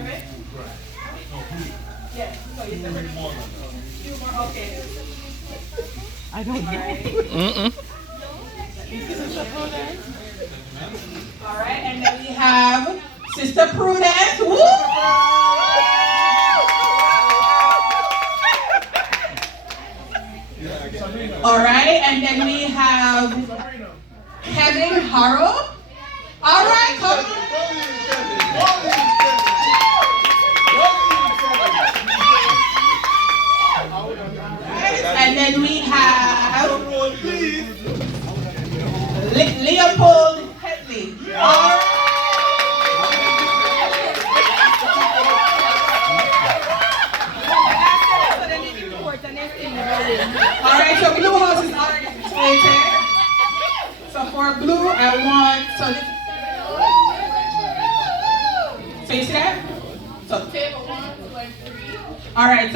Kevin? Yes. So you said two more. Okay. I don't know. All right, and then we have Sister Prudence. Woo! All right, and then we have Kevin Harrow. All right, come on. And then we have Leopold Headley. All right. All right, so Blue House is already situated. So for Blue, I want, so you see that? So table 1, 2, and 3. All right.